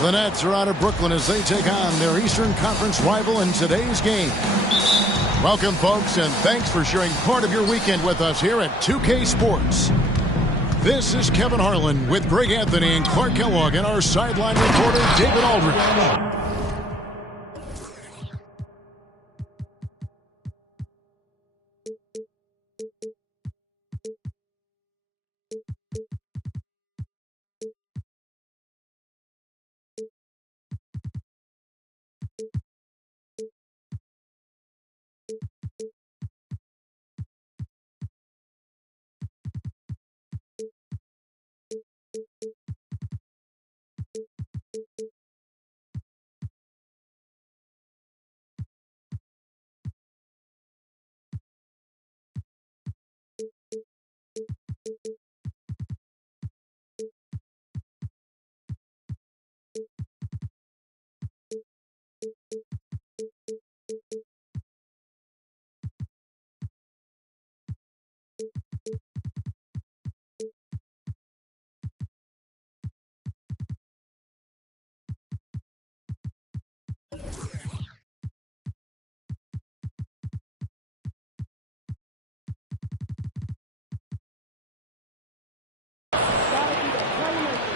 The Nets are out of Brooklyn as they take on their Eastern Conference rival in today's game. Welcome, folks, and thanks for sharing part of your weekend with us here at 2K Sports. This is Kevin Harlan with Greg Anthony and Clark Kellogg and our sideline reporter, David Aldridge.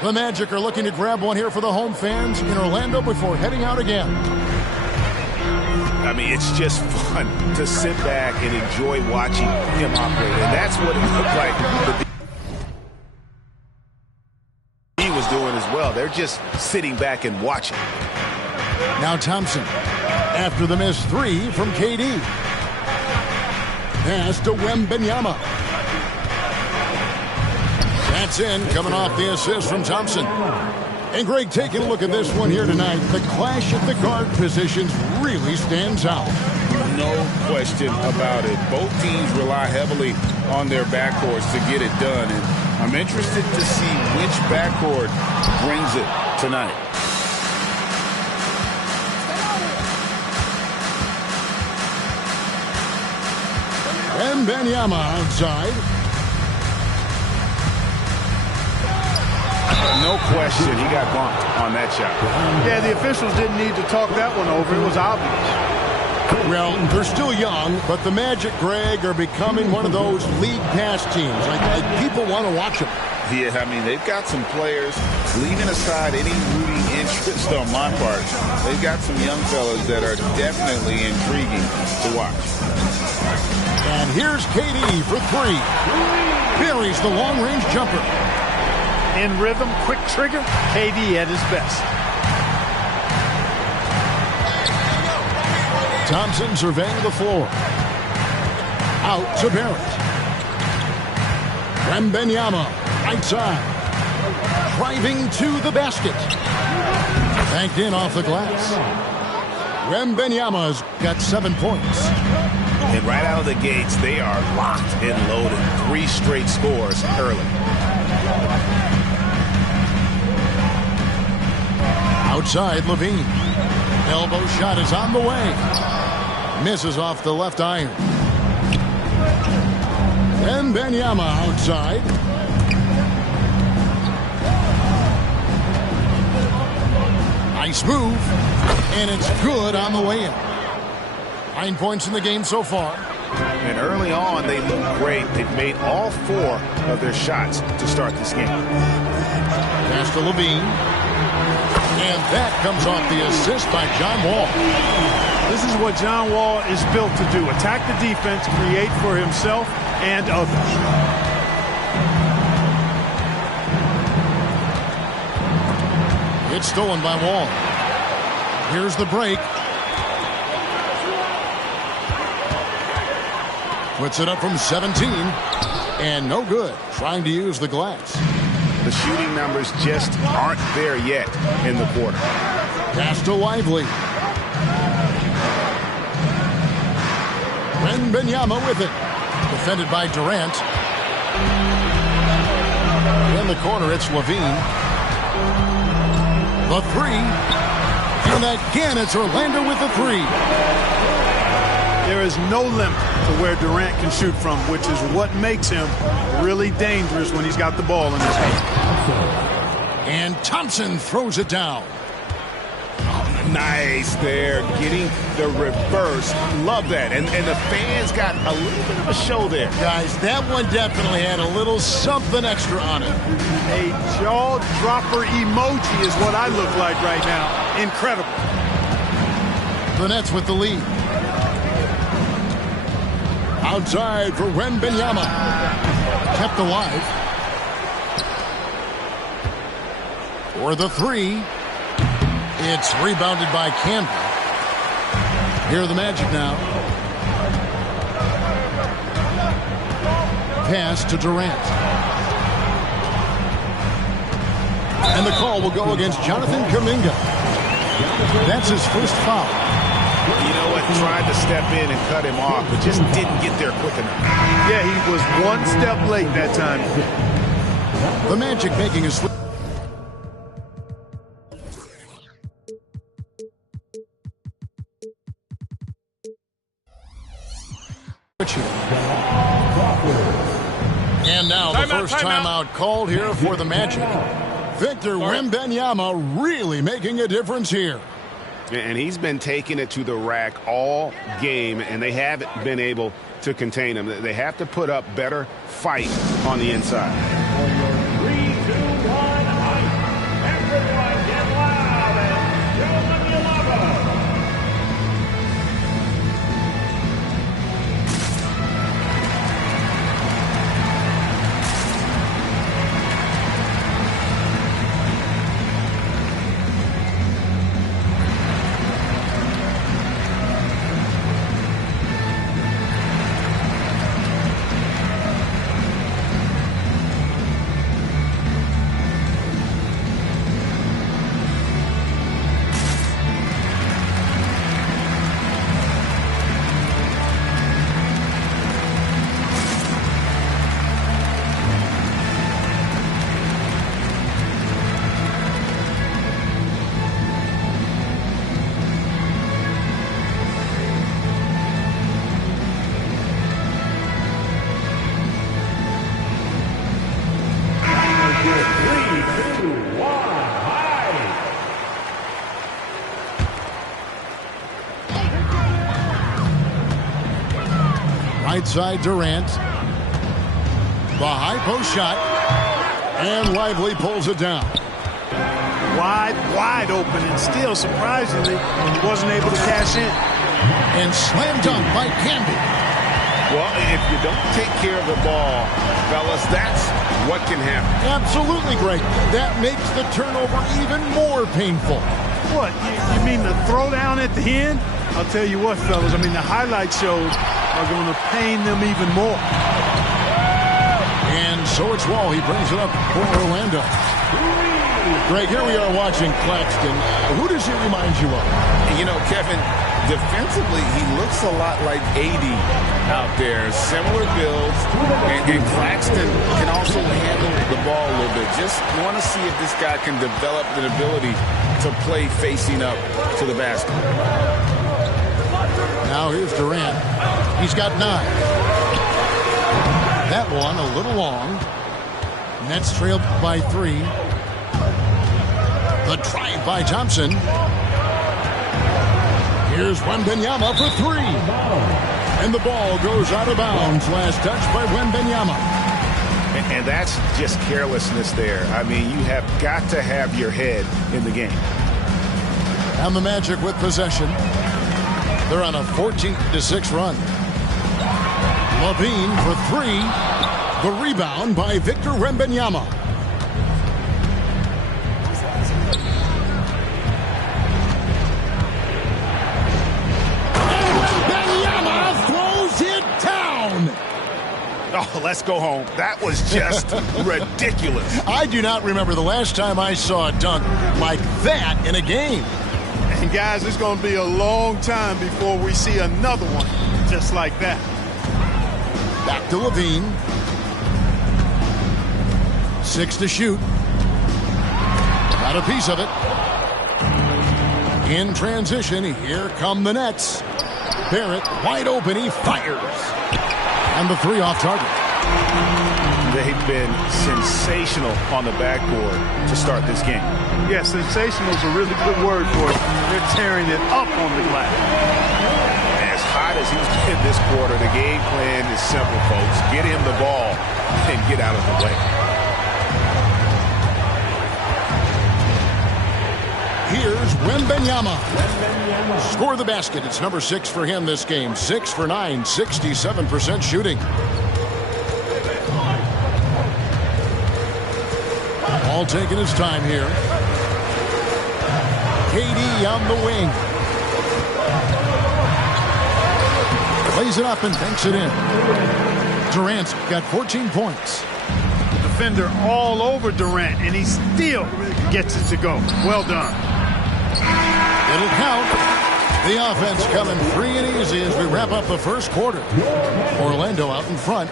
The Magic are looking to grab one here for the home fans in Orlando before heading out again. I mean, it's just fun to sit back and enjoy watching him operate. And that's what it looked like he was doing as well. They're just sitting back and watching. Now Thompson, after the missed three from KD. Pass to Wembanyama. That's in, coming off the assist from Thompson. And Greg, taking a look at this one here tonight, the clash at the guard positions really stands out. No question about it. Both teams rely heavily on their backcourts to get it done. And I'm interested to see which backcourt brings it tonight. Wembanyama outside. No question, he got bumped on that shot. Yeah, the officials didn't need to talk that one over. It was obvious. Well, they're still young, but the Magic, Greg, are becoming one of those league pass teams. Like people want to watch them. Yeah, I mean, they've got some players, leaving aside any rooting interest on my part, they've got some young fellas that are definitely intriguing to watch. And here's KD for three. Buries the long-range jumper. In rhythm, quick trigger, KD at his best. Thompson surveying the floor. Out to Barrett. Wembanyama, right side. Driving to the basket. Banked in off the glass. Wembanyama's got 7 points. And right out of the gates, they are locked and loaded. 3 straight scores early. Outside, Levine. Elbow shot is on the way. Misses off the left iron. Wembanyama outside. Nice move. And it's good on the way in. 9 points in the game so far. And early on, they looked great. They've made all 4 of their shots to start this game. Pass to Levine. And that comes off the assist by John Wall. This is what John Wall is built to do. Attack the defense, create for himself and others. It's stolen by Wall. Here's the break. Puts it up from 17. And no good. Trying to use the glass. The shooting numbers just aren't there yet in the quarter. Pass to Lively. Wembanyama with it. Defended by Durant. In the corner, it's Levine. The three. And again, it's Orlando with the three. There is no limit to where Durant can shoot from, which is what makes him really dangerous when he's got the ball in his hand. And Thompson throws it down. Nice there, getting the reverse. Love that. And the fans got a little bit of a show there. Guys, that one definitely had a little something extra on it. A jaw-dropper emoji is what I look like right now. Incredible. The Nets with the lead. Outside for Wembanyama. Kept alive. For the three. It's rebounded by Campbell. Here are the Magic now. Pass to Durant. And the call will go against Jonathan Kuminga. That's his first foul. You know what? Tried to step in and cut him off, but just didn't get there quick enough. Yeah, he was one step late that time. The Magic making a switch. And now the first timeout called here for the Magic. Victor Wembanyama really making a difference here. And he's been taking it to the rack all game, and they haven't been able to contain him. They have to put up better fight on the inside. 3, 2, 1, everyone get loud and show them you love them. Right side Durant. The high post shot. And Lively pulls it down. Wide open, and still, surprisingly, he wasn't able to cash in. And slam dunk by Camby. Well, if you don't take care of the ball, fellas, that's what can happen. Absolutely great. That makes the turnover even more painful. What, you mean the throwdown at the end? I'll tell you what, fellas, I mean, the highlight shows are going to pain them even more. And so it's Wall. He brings it up for Orlando. Greg, here we are watching Claxton. Who does he remind you of? You know, Kevin, defensively, he looks a lot like AD out there. Similar builds, and Claxton can also handle the ball a little bit. Just want to see if this guy can develop an ability to play facing up to the basket. Now here's Durant. He's got 9. That one a little long. Nets trailed by 3. The drive by Thompson. Here's Wembanyama for 3. And the ball goes out of bounds. Last touch by Wembanyama. And that's just carelessness there. I mean, you have got to have your head in the game. And the Magic with possession. They're on a 14-6 run. Levine for 3. The rebound by Victor Wembanyama. Wembanyama throws it down. Oh, let's go home. That was just ridiculous. I do not remember the last time I saw a dunk like that in a game. And guys, it's going to be a long time before we see another one just like that. Back to Levine. 6 to shoot. Got a piece of it. In transition, here come the Nets. Barrett wide open, he fires. And the 3 off target. They've been sensational on the backboard to start this game. Yeah, sensational is a really good word for it. They're tearing it up on the glass. As hot as he's been this quarter, the game plan is simple, folks. Get him the ball and get out of the way. Here's Wembanyama. Score the basket. It's number 6 for him this game. 6 for 9, 67% shooting. All taking his time here. KD on the wing. Plays it up and banks it in. Durant's got 14 points. Defender all over Durant, and he still gets it to go. Well done. It'll count. The offense coming free and easy as we wrap up the first quarter. Orlando out in front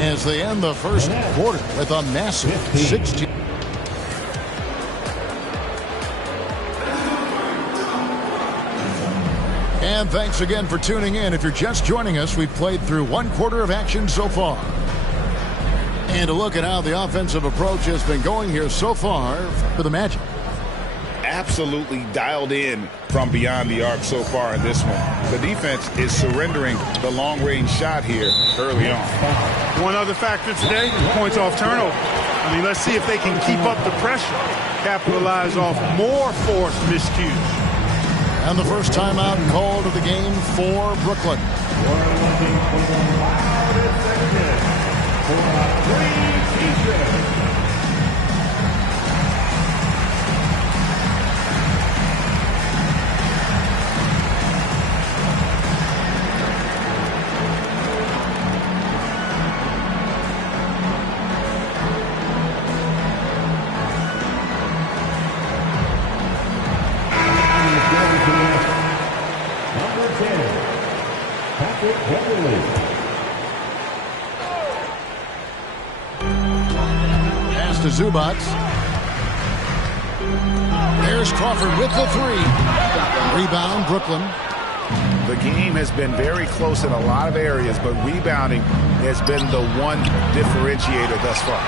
as they end the first quarter with a massive 16. And thanks again for tuning in. If you're just joining us, we've played through one quarter of action so far. And a look at how the offensive approach has been going here so far for the Magic. Absolutely dialed in from beyond the arc so far in this one. The defense is surrendering the long-range shot here early on. One other factor today, points off turnover. I mean, let's see if they can keep up the pressure, capitalize off more forced miscues. And the first timeout called of the game for Brooklyn. Pass to Zubac. There's Crawford with the 3. Rebound, Brooklyn. The game has been very close in a lot of areas, but rebounding has been the one differentiator thus far.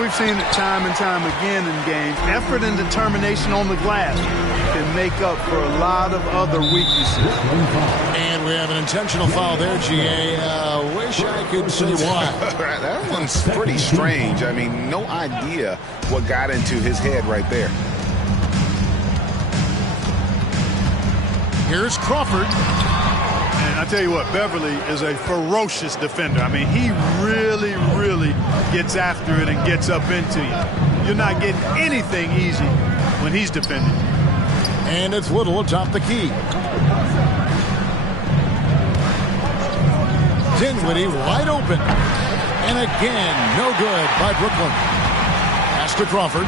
We've seen it time and time again in games. Effort and determination on the glass can make up for a lot of other weaknesses. And we have an intentional foul there, GA. Wish I could say why. That one's pretty strange. I mean, no idea what got into his head right there. Here's Crawford. And I tell you what, Beverly is a ferocious defender. I mean, he really, really gets after it and gets up into you. You're not getting anything easy when he's defending. And it's Little atop the key. Dinwiddie wide open. And again, no good by Brooklyn. Pass to Crawford.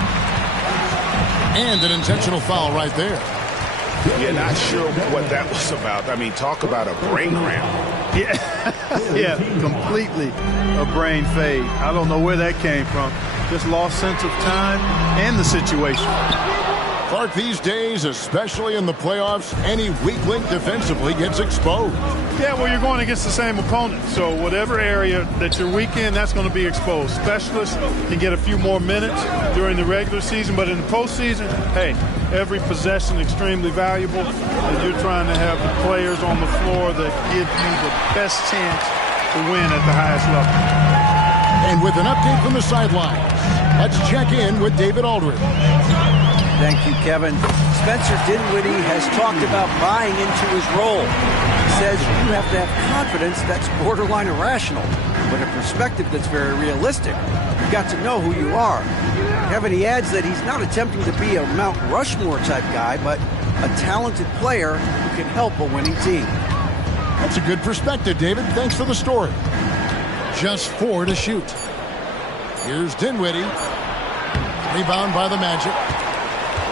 And an intentional foul right there. Yeah, not sure what that was about. I mean, talk about a brain cramp. Yeah, completely a brain fade. I don't know where that came from. Just lost sense of time and the situation. Clark, these days, especially in the playoffs, any weak link defensively gets exposed. Yeah, well, you're going against the same opponent. So whatever area that you're weak in, that's going to be exposed. Specialists can get a few more minutes during the regular season, but in the postseason, hey, every possession extremely valuable, and you're trying to have the players on the floor that give you the best chance to win at the highest level. And with an update from the sidelines, let's check in with David Aldridge. Thank you, Kevin. Spencer Dinwiddie has talked about buying into his role. He says you have to have confidence that's borderline irrational, but a perspective that's very realistic. You've got to know who you are. Kevin, he adds that he's not attempting to be a Mount Rushmore type guy, but a talented player who can help a winning team. That's a good perspective, David. Thanks for the story. Just 4 to shoot. Here's Dinwiddie. Rebound by the Magic.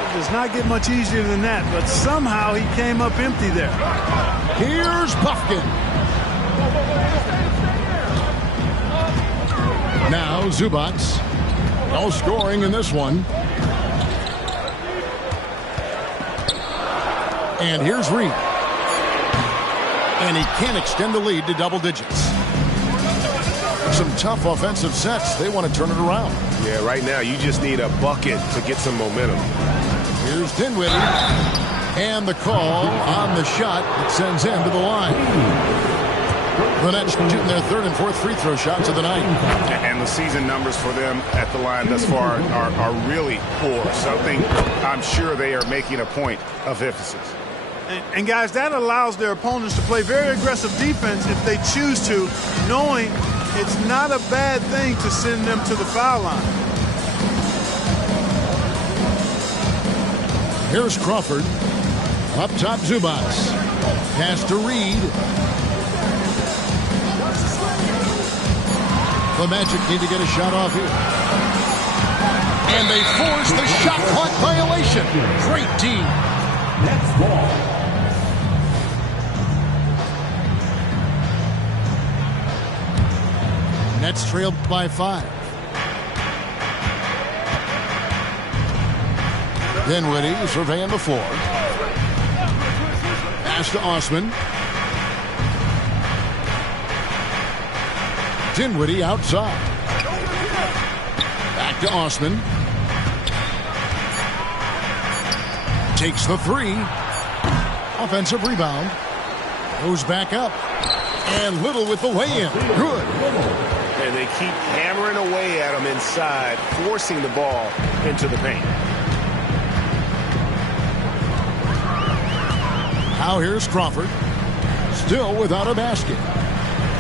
It does not get much easier than that, but somehow he came up empty there. Here's Puffkin. Now Zubac. No scoring in this one. And here's Reed. And he can't extend the lead to double digits. some tough offensive sets. They want to turn it around. Yeah, right now you just need a bucket to get some momentum. Here's Dinwiddie. And the call on the shot that sends him to the line. The Nets shooting their third and fourth free throw shots of the night. And the season numbers for them at the line thus far are really poor. Something I'm sure they are making a point of emphasis. And guys, that allows their opponents to play very aggressive defense if they choose to, knowing it's not a bad thing to send them to the foul line. Here's Crawford. Up top, Zubats. Pass to Reed. The Magic need to get a shot off here. And they force the shot clock violation. Great D. Next ball. Nets trailed by 5. Dinwiddie surveying the floor. Pass to Osman. Dinwiddie outside. Back to Osman. Takes the 3. Offensive rebound. Goes back up. And Little with the lay-in. Good. And they keep hammering away at him inside, forcing the ball into the paint. Now here's Crawford. Still without a basket.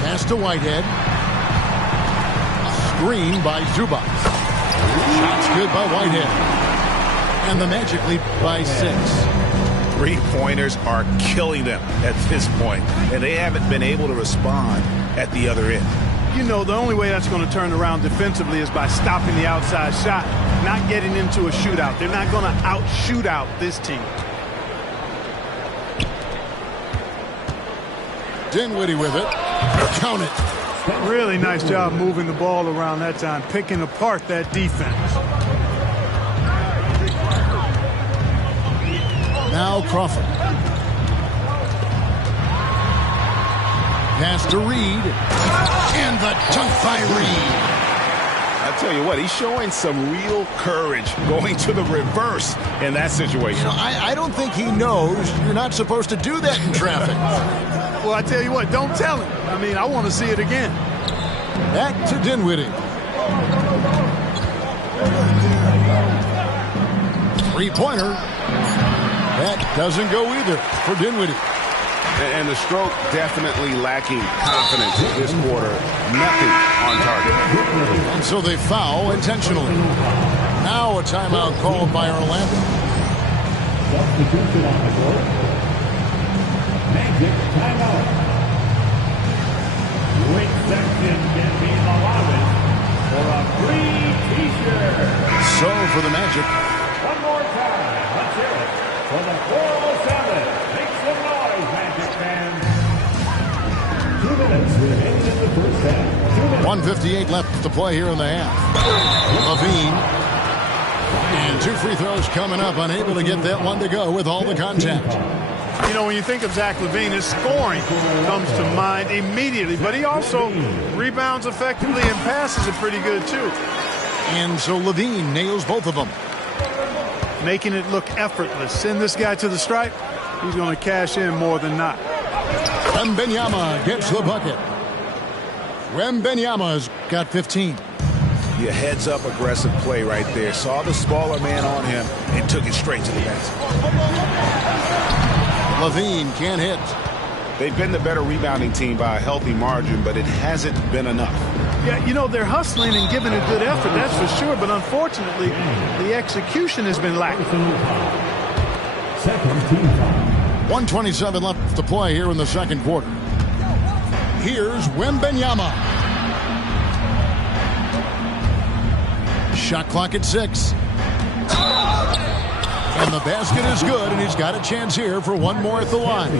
Pass to Whitehead. Screen by Zubats. Shots good by Whitehead. And the Magic lead by 6. Three-pointers are killing them at this point, and they haven't been able to respond at the other end. You know, the only way that's going to turn around defensively is by stopping the outside shot, not getting into a shootout. They're not going to out-shoot out this team. Dinwiddie with it. Count it. Really nice job moving the ball around that time, picking apart that defense. Now Crawford. Pass to Reed. And the dunk by Reed. I tell you what, he's showing some real courage going to the reverse in that situation. You know, I don't think he knows you're not supposed to do that in traffic. Well, I tell you what, don't tell him. I mean, I want to see it again. Back to Dinwiddie. Three-pointer. That doesn't go either for Dinwiddie. And the stroke definitely lacking confidence this quarter. Nothing on target. And so they foul intentionally. Now a timeout called by Orlando. Substitution on the court. Magic timeout. Which section can be allowed for a free T-shirt? So for the Magic. One more time. Let's hear it for the 407. Make some noise, Magic fans. 2 minutes remaining in the first half. 1:58 left to play here in the half. Levine. And 2 free throws coming up. Unable to get that one to go with all the contact. You know, when you think of Zach LaVine, his scoring comes to mind immediately, but he also rebounds effectively and passes it pretty good, too. And so Levine nails both of them. Making it look effortless. Send this guy to the stripe, he's going to cash in more than not. Wembanyama gets the bucket. Wembanyama's got 15. Yeah, heads-up aggressive play right there. Saw the smaller man on him and took it straight to the basket. Levine can't hit. They've been the better rebounding team by a healthy margin, but it hasn't been enough. Yeah, you know, they're hustling and giving a good effort, that's for sure, but unfortunately, the execution has been lacking. Second team foul. 1:27 left to play here in the second quarter. Here's Wembanyama. Shot clock at 6. And the basket is good, and he's got a chance here for one more at the line.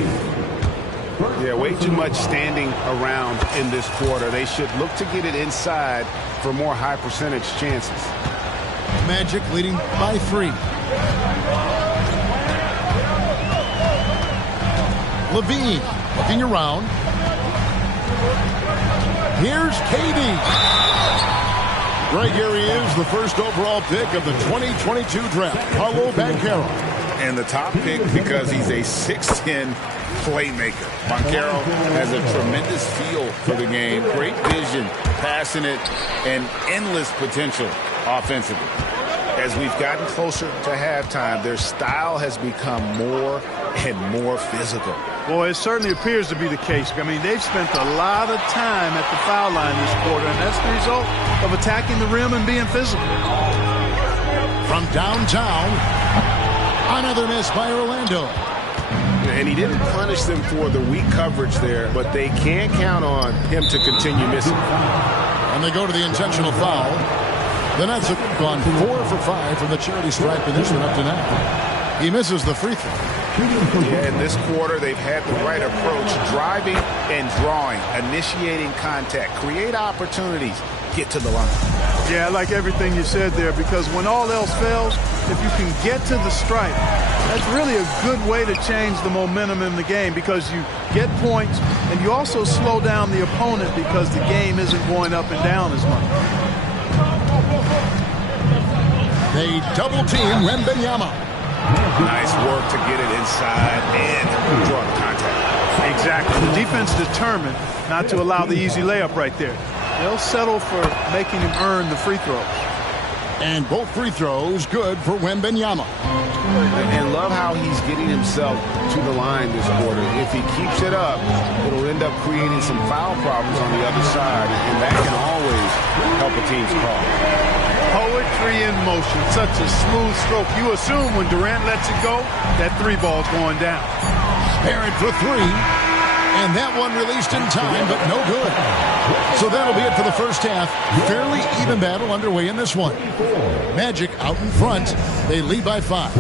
Yeah, way too much standing around in this quarter. They should look to get it inside for more high percentage chances. Magic leading by 3. Levine looking around. Here's KD. Right here he is, the first overall pick of the 2022 draft, Paolo Banchero. And the top pick because he's a 6'10" playmaker. Banchero has a tremendous feel for the game, great vision, passionate, and endless potential offensively. As we've gotten closer to halftime, their style has become more and more physical. Well, it certainly appears to be the case. I mean, they've spent a lot of time at the foul line this quarter, and that's the result of attacking the rim and being physical. From downtown, another miss by Orlando. And he didn't punish them for the weak coverage there, but they can't count on him to continue missing. And they go to the intentional foul. The Nets have gone 4 for 5 from the charity stripe in this one up to now. He misses the free throw. Yeah, in this quarter, they've had the right approach, driving and drawing, initiating contact, create opportunities, get to the line. Yeah, I like everything you said there, because when all else fails, if you can get to the stripe, that's really a good way to change the momentum in the game, because you get points and you also slow down the opponent because the game isn't going up and down as much. They double team Wembanyama. Nice work to get it inside and draw the contact. Exactly. The defense determined not to allow the easy layup right there. They'll settle for making him earn the free throws. And both free throws good for Wembanyama. And love how he's getting himself to the line this quarter. If he keeps it up, it'll end up creating some foul problems on the other side, and that can always help a team's call. Poetry in motion, such a smooth stroke. You assume when Durant lets it go, that three ball's going down. Barrett for three, and that one released in time, but no good. So that'll be it for the first half. Fairly even battle underway in this one. Magic out in front. They lead by 5.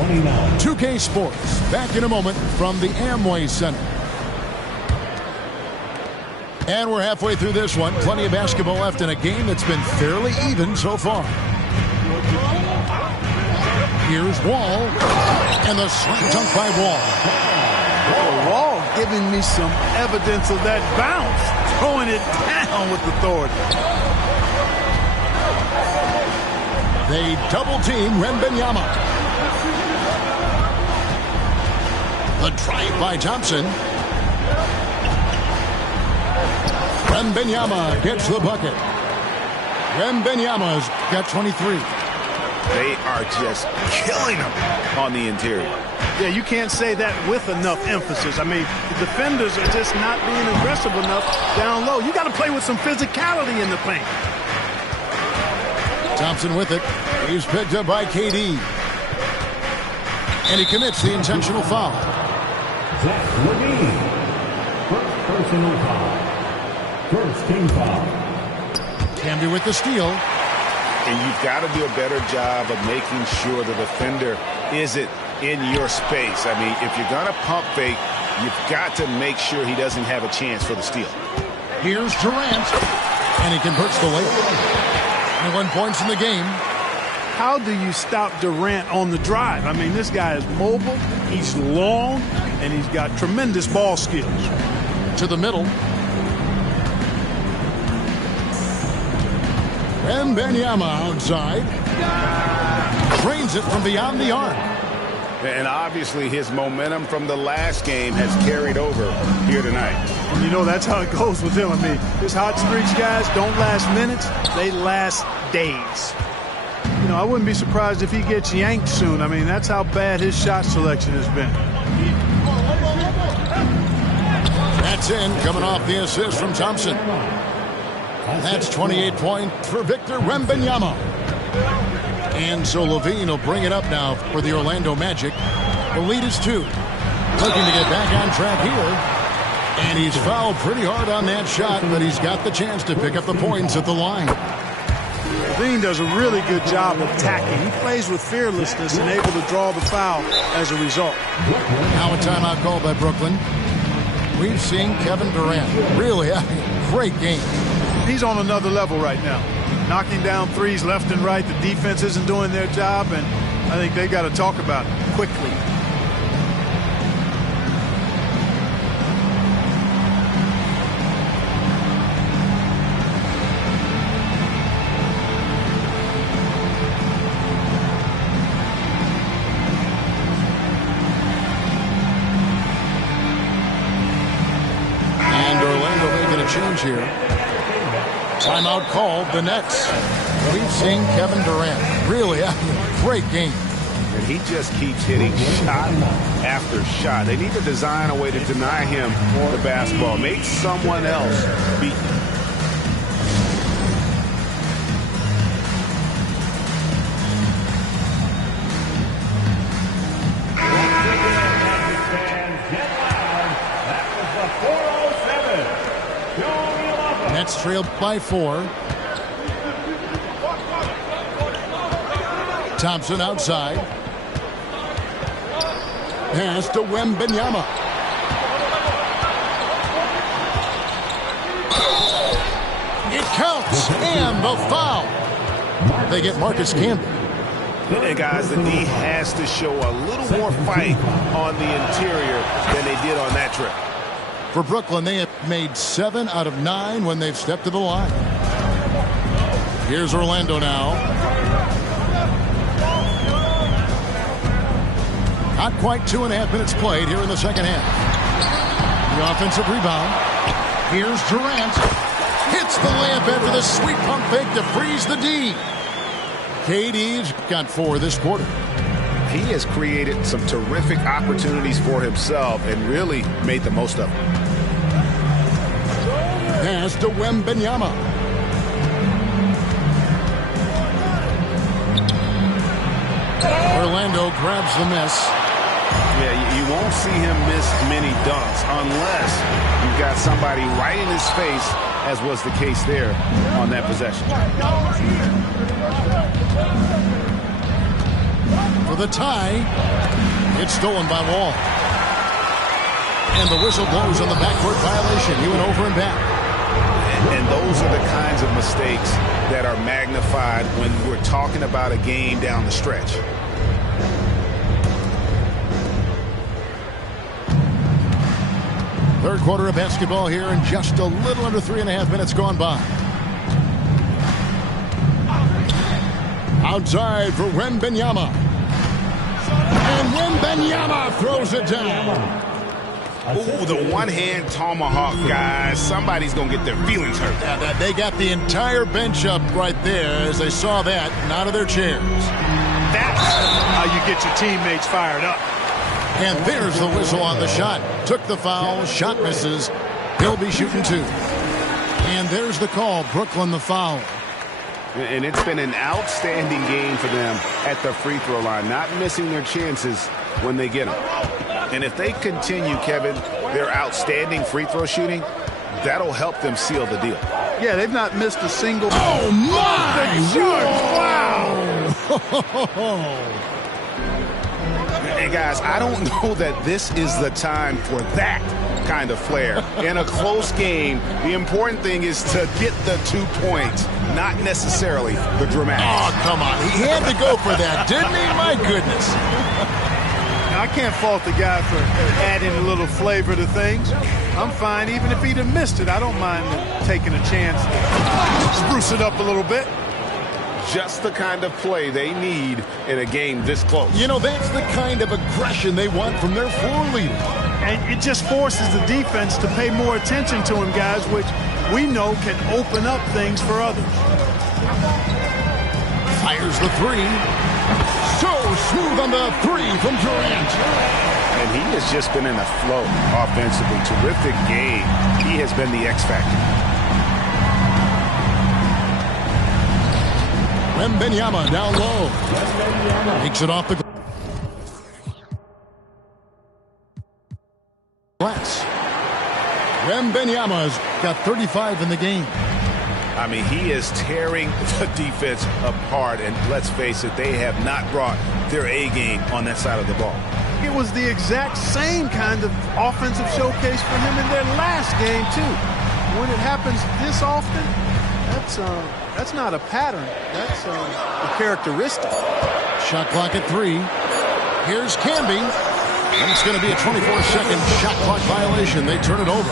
2K Sports, back in a moment from the Amway Center. And we're halfway through this one. Plenty of basketball left in a game that's been fairly even so far. Here's Wall, and the slam dunk by Wall. Oh, Wall giving me some evidence of that bounce, throwing it down with authority. They double team Wembanyama. The drive by Thompson. Wembanyama gets the bucket. Wembanyama's got 23. They are just killing them on the interior. Yeah, you can't say that with enough emphasis. I mean, the defenders are just not being aggressive enough down low. You got to play with some physicality in the paint. Thompson with it. He's picked up by KD. And he commits the intentional foul. Zach LaVine. First personal foul. First team foul. Camby with the steal. And you've got to do a better job of making sure the defender isn't in your space. I mean, if you're going to pump fake, you've got to make sure he doesn't have a chance for the steal. Here's Durant. And he converts the layup. 21 points in the game. How do you stop Durant on the drive? I mean, this guy is mobile, he's long, and he's got tremendous ball skills. To the middle. Wembanyama outside. Drains it from beyond the arc. And obviously his momentum from the last game has carried over here tonight. And you know, that's how it goes with him. I mean, his hot streaks, guys, don't last minutes. They last days. You know, I wouldn't be surprised if he gets yanked soon. I mean, that's how bad his shot selection has been. That's in, coming off the assist from Thompson. That's 28 points for Victor Wembanyama. And so LaVine will bring it up now for the Orlando Magic. The lead is 2. Looking to get back on track here. And he's fouled pretty hard on that shot, but he's got the chance to pick up the points at the line. LaVine does a really good job of attacking. He plays with fearlessness and able to draw the foul as a result. Now a timeout called by Brooklyn. We've seen Kevin Durant really having a great game. He's on another level right now. Knocking down threes left and right. The defense isn't doing their job, and I think they got to talk about it quickly. change here. Timeout called the Nets. We've seen Kevin Durant really having a great game. And he just keeps hitting shot after shot. They need to design a way to deny him the basketball. Make someone else beat him. Nets trailed by 4. Thompson outside. Pass to Wembanyama. It counts, and the foul. They get Marcus Camby. And guys, the D has to show a little more fight on the interior than they did on that trip. For Brooklyn, they have made 7 out of 9 when they've stepped to the line. Here's Orlando now. Not quite 2.5 minutes played here in the second half. The offensive rebound. Here's Durant. Hits the layup after the sweet pump fake to freeze the D. KD's got 4 this quarter. He has created some terrific opportunities for himself and really made the most of them. Pass to Wembanyama. Orlando grabs the miss. Yeah, you won't see him miss many dunks unless you've got somebody right in his face, as was the case there on that possession. For the tie, it's stolen by Wall. And the whistle blows on the backcourt violation. He went over and back. And those are the kinds of mistakes that are magnified when we're talking about a game down the stretch. Third quarter of basketball here, and just a little under 3.5 minutes gone by. Outside for Wembanyama. And Wembanyama throws it down. Ooh, the one-hand tomahawk, guys. Somebody's going to get their feelings hurt. Yeah, they got the entire bench up right there as they saw that and out of their chairs. That's how you get your teammates fired up. And there's the whistle on the shot. Took the foul, shot misses. He'll be shooting 2. And there's the call, Brooklyn the foul. And it's been an outstanding game for them at the free throw line, not missing their chances when they get them. And if they continue, Kevin, their outstanding free throw shooting, that'll help them seal the deal. Yeah, they've not missed a single. Oh, my! Wow! And guys, I don't know that this is the time for that kind of flair. In a close game, the important thing is to get the 2 points, not necessarily the dramatic. Oh, come on. He had to go for that, didn't he? My goodness. I can't fault the guy for adding a little flavor to things. I'm fine even if he'd have missed it. I don't mind taking a chance. Spruce it up a little bit. Just the kind of play they need in a game this close. You know, that's the kind of aggression they want from their floor leader. And it just forces the defense to pay more attention to him, guys, which we know can open up things for others. Fires the 3. So smooth on the 3 from Durant. And he has just been in a flow offensively. Terrific game. He has been the X factor. Wembanyama down low. Takes it off the glass. Wembanyama's got 35 in the game. I mean, he is tearing the defense apart. And let's face it, they have not brought their A game on that side of the ball. It was the exact same kind of offensive showcase for him in their last game, too. When it happens this often, that's not a pattern. That's a characteristic. Shot clock at 3. Here's Camby. And it's going to be a 24-second shot clock violation. They turn it over.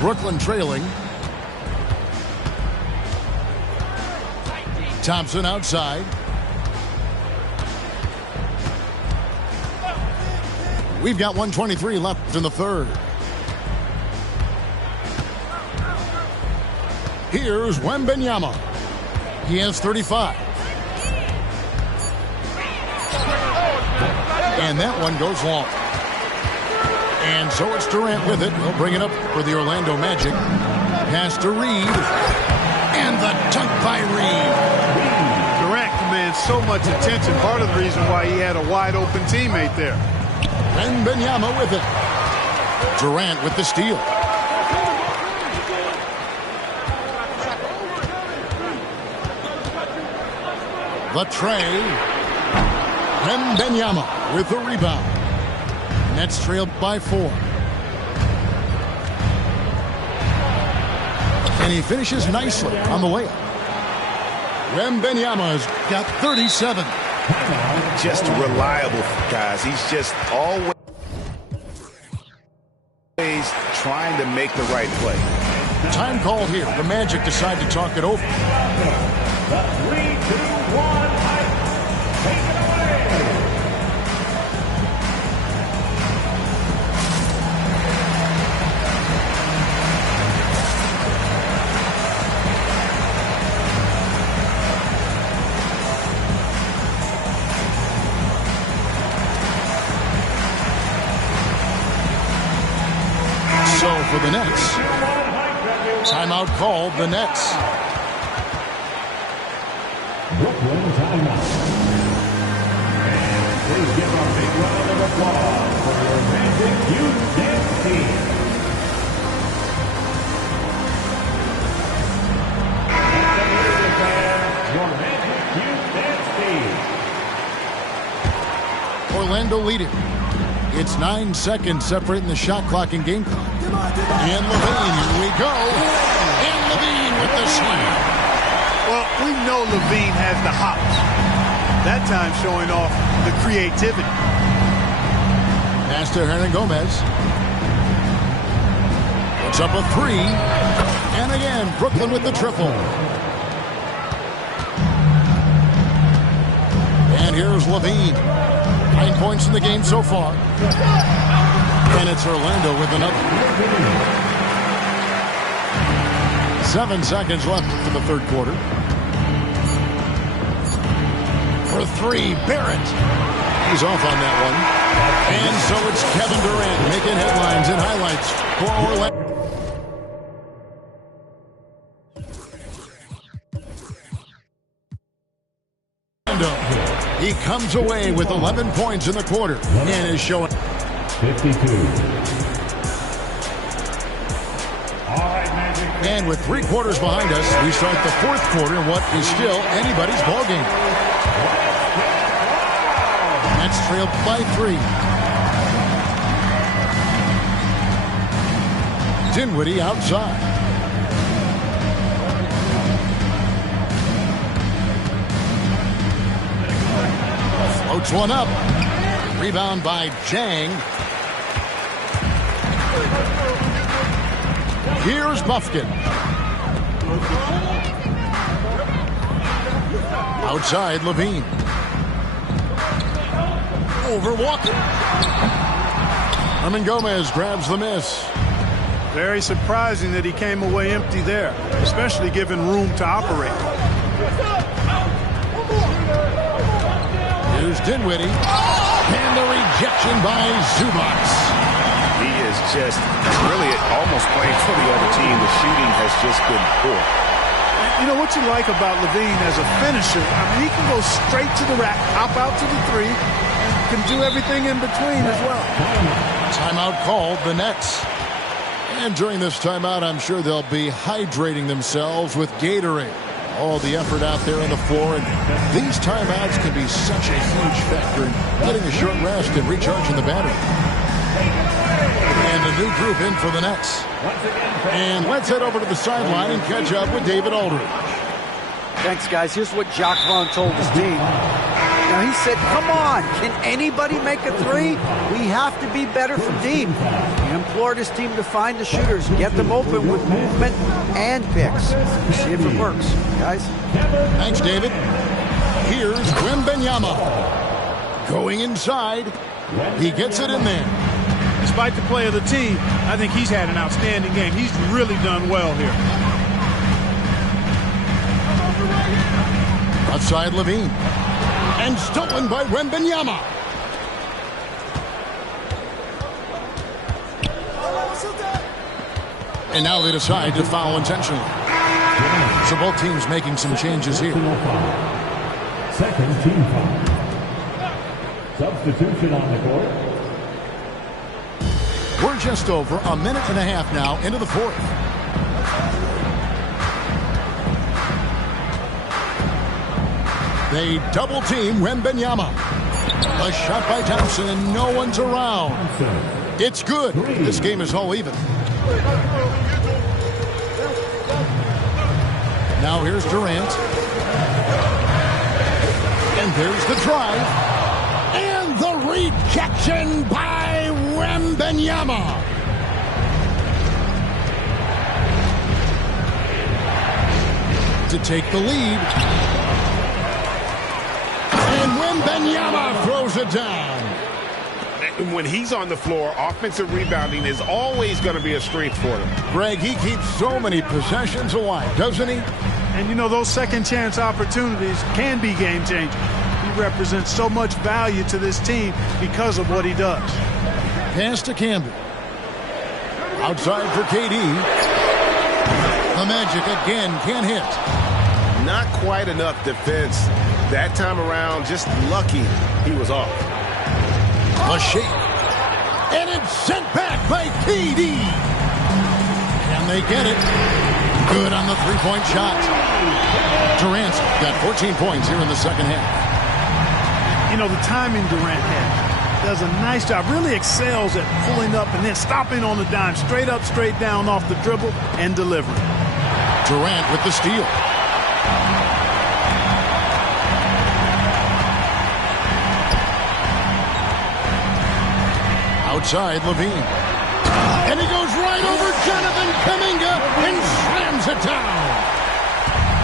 Brooklyn trailing. Thompson outside. We've got 1:23 left in the third. Here's Wembanyama. He has 35. And that one goes long. And so it's Durant with it. He'll bring it up for the Orlando Magic. Pass to Reed. And the dunk by Reed. Durant commands so much attention. Part of the reason why he had a wide-open teammate there. Wembanyama with it. Durant with the steal. Latrey. Wembanyama with the rebound. Nets trailed by 4. And he finishes nicely on the layup. Wembanyama's got 37. Just reliable, guys. He's just always trying to make the right play. Time called here. The Magic decide to talk it over. The 3-2-1 hype. Take it away. So for the Nets. Timeout called, the Nets. Brooklyn timeout. And please give a big round of applause for your Magic Youth Dance Team. Your Magic Youth Dance Team. Orlando leading. It's 9 seconds separating the shot clock and game clock. And LaVine, here we go. And LaVine with the slam. Well, we know LaVine has the hops. That time showing off the creativity. Pass to Hernan Gomez. Puts up a 3. And again, Brooklyn with the triple. And here's LaVine. 9 points in the game so far. And it's Orlando with another. 7 seconds left for the third quarter. For 3, Barrett. He's off on that one. And so it's Kevin Durant making headlines and highlights for Orlando. He comes away with 11 points in the quarter and is showing 52. And with 3 quarters behind us, we start the fourth quarter in what is still anybody's ballgame. Nets trailed by 3. Dinwiddie outside. Floats one up. Rebound by Jang. Here's Buffkin. Outside, LaVine. Over Walker. Hernan Gomez grabs the miss. Very surprising that he came away empty there, especially given room to operate. Here's Dinwiddie. And the rejection by Zubac. He is just really almost playing for the other team. The shooting has just been poor. You know what you like about LaVine as a finisher? I mean, he can go straight to the rack, hop out to the 3, and can do everything in between as well. Timeout called, the Nets. And during this timeout, I'm sure they'll be hydrating themselves with Gatorade. All the effort out there on the floor, and these timeouts can be such a huge factor in getting a short rest and recharging the battery. And a new group in for the Nets. And let's head over to the sideline and catch up with David Aldridge. Thanks, guys. Here's what Jacque Vaughn told his team. Now, he said, come on, can anybody make a 3? We have to be better from deep. He implored his team to find the shooters, get them open with movement and picks. See if it works, guys. Thanks, David. Here's Wembanyama. Going inside. He gets it in there. Despite the play of the team, I think he's had an outstanding game. He's really done well here. Outside Levine. And stolen by Wembanyama. And now they decide to foul intentionally. So both teams making some changes here. Second team foul. Substitution on the court. We're just over a minute and a half now into the fourth. They double team Wembanyama. A shot by Thompson and no one's around. It's good. This game is all even. Now here's Durant. And there's the drive. And the rejection by Wembanyama. To take the lead. And Wembanyama throws it down. When he's on the floor, offensive rebounding is always going to be a strength for them. Greg, he keeps so many possessions alive, doesn't he? And, you know, those second chance opportunities can be game changing. He represents so much value to this team because of what he does. Pass to Campbell. Outside for KD. The Magic again can't hit. Not quite enough defense. That time around, just lucky he was off. A shake. And it's sent back by KD. Can they get it? Good on the three-point shot. Durant's got 14 points here in the second half. You know, the timing Durant has does a nice job, really excels at pulling up and then stopping on the dime, straight up, straight down off the dribble and delivering. Durant with the steal. Outside Levine. And he goes right over Jonathan Kuminga and slams it down.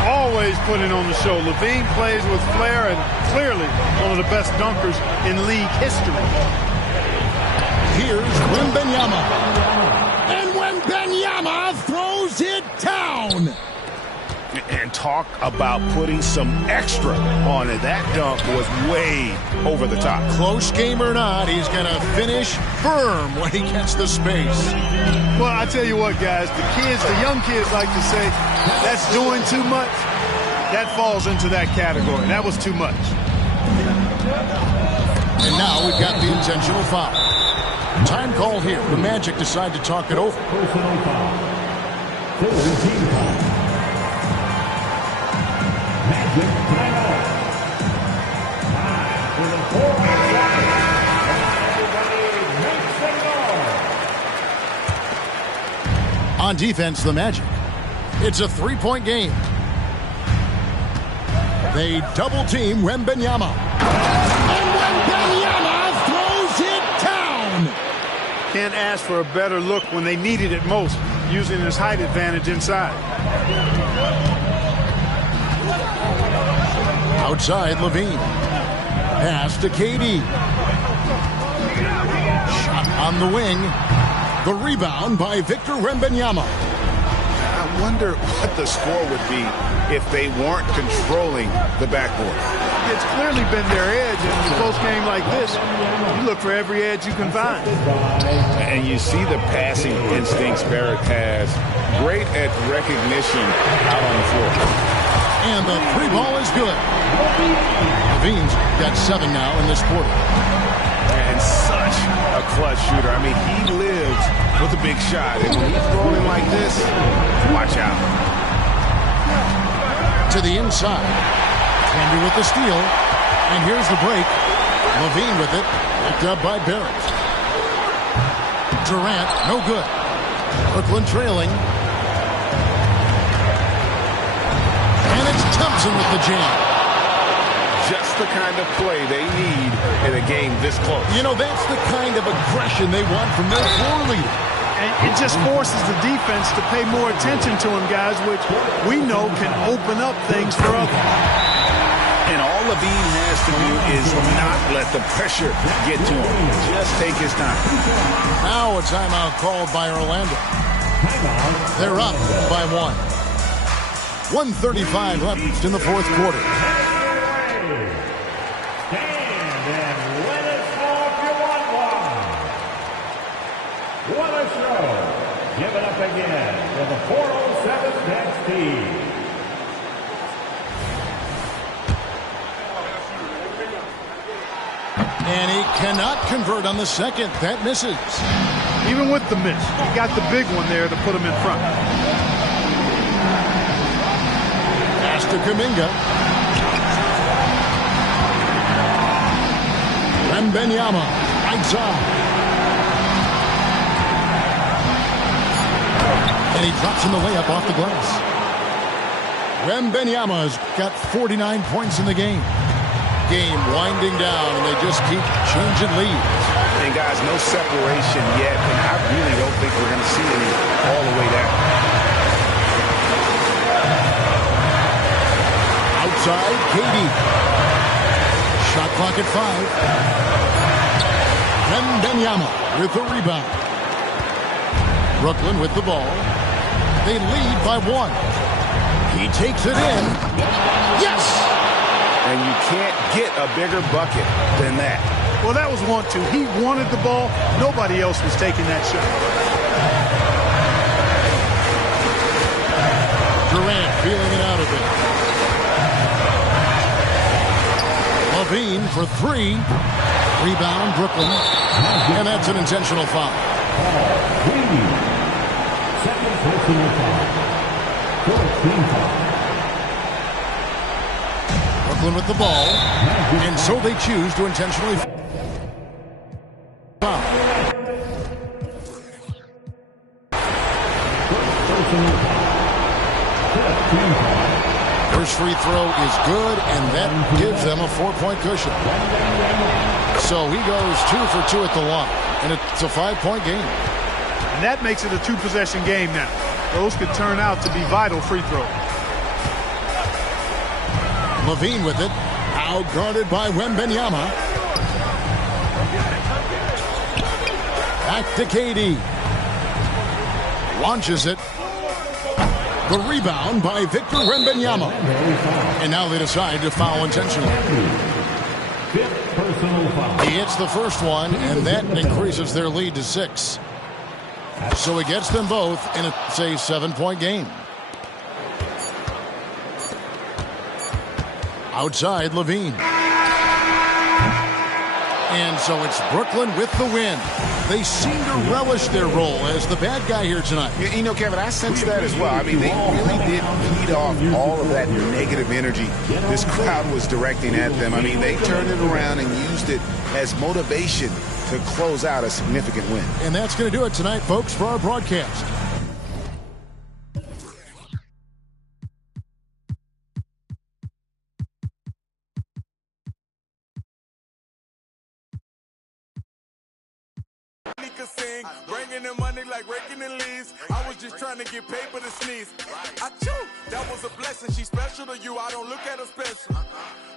Always putting on the show. Levine plays with flair and clearly one of the best dunkers in league history. Here's Wembanyama. And Wembanyama throws it down. And talk about putting some extra on it. That dunk was way over the top. Close game or not, he's going to finish firm when he gets the space. Well, I tell you what, guys, the young kids like to say, that's doing too much. That falls into that category. That was too much. And now we've got the intentional foul. Time call here. The Magic decide to talk it over. Personal foul. Third team foul. Magic timeout. Time for the fourth quarter. Everybody make some noise. On defense, the Magic. It's a three-point game. They double team Wembanyama. And Wembanyama throws it down. Can't ask for a better look when they needed it most, using his height advantage inside. Outside Levine. Pass to KD. Shot on the wing. The rebound by Victor Wembanyama. I wonder what the score would be if they weren't controlling the backboard. It's clearly been their edge, and in a close game like this, you look for every edge you can find. And you see the passing instincts Barrett has. Great at recognition out on the floor. And the three ball is good. Levine's got 7 now in this quarter. And such a clutch shooter. I mean, he lives with a big shot. And when he's rolling like this, watch out. To the inside. Tandy with the steal. And here's the break. Levine with it. Picked up by Barrett. Durant, no good. Brooklyn trailing. And it's Thompson with the jam. Just the kind of play they need in a game this close. You know, that's the kind of aggression they want from their floor leader. And it just forces the defense to pay more attention to him, guys, which we know can open up things for others. And all Levine has to do is not let the pressure get to him. Just take his time. Now a timeout called by Orlando. They're up by 1. 1:35 left in the fourth quarter. Stand and let us know if you want one. What a show. Give it up again for the 407 Nets team. And he cannot convert on the second. That misses. Even with the miss, he got the big one there to put him in front. Pass to Kuminga. Wembanyama, right side. And he drops in the layup off the glass. Wembanyama's got 49 points in the game. Game winding down, and they just keep changing leads. And guys, no separation yet, and I really don't think we're going to see any all the way down. Outside, KD. Shot clock at 5. Wembanyama with the rebound. Brooklyn with the ball. They lead by 1. He takes it in. Yes! And you can't get a bigger bucket than that. Well, that was 1-2. He wanted the ball. Nobody else was taking that shot. Durant feeling it out a bit. Levine for 3. Rebound, Brooklyn. And that's an intentional foul. Second personal foul. 14 foul. Brooklyn with the ball. And so they choose to intentionally foul. First free throw is good, and that gives them a 4-point cushion. So he goes 2 for 2 at the line, and it's a 5-point game. And that makes it a 2-possession game now. Those could turn out to be vital free throws. Levine with it, out-guarded by Wembanyama. Back to KD. Launches it. The rebound by Victor Wembanyama. And now they decide to foul intentionally. Fifth personal foul. He hits the first one, and that increases their lead to 6. So he gets them both, and it's a 7-point game. Outside, Levine. And so it's Brooklyn with the win. They seem to relish their role as the bad guy here tonight. You know, Kevin, I sense that as well. I mean, they really did feed off all of that negative energy this crowd was directing at them. I mean, they turned it around and used it as motivation to close out a significant win. And that's going to do it tonight, folks, for our broadcast. Bringing the money like raking the leaves. I was just trying to get paper to sneeze. I chew. That was a blessing. She's special to you. I don't look at her special.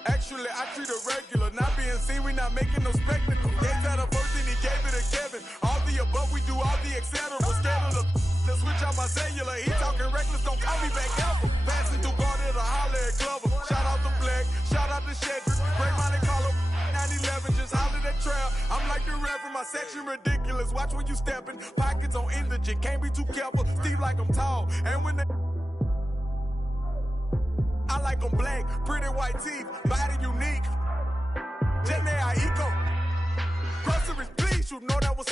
Actually, I treat her regular. Not being seen, we not making no spectacle. Gates had a first and he gave it to Kevin. All the above, we do all the etc. Scared of the switch on my cellular. He talking reckless, don't call me back ever. Passing through Garden to holler at Glover. Shout out to Black, shout out to Shedrick. Great Monte Carlo, 911, just hollered at Trail. I'm like the Reverend, my section ridiculous. Watch when you stepping, pockets on indigent. Can't be too careful, Steve like I'm tall. And when they I like them black, pretty white teeth, body unique. Jenny Aiko. Groceries, please, you know that was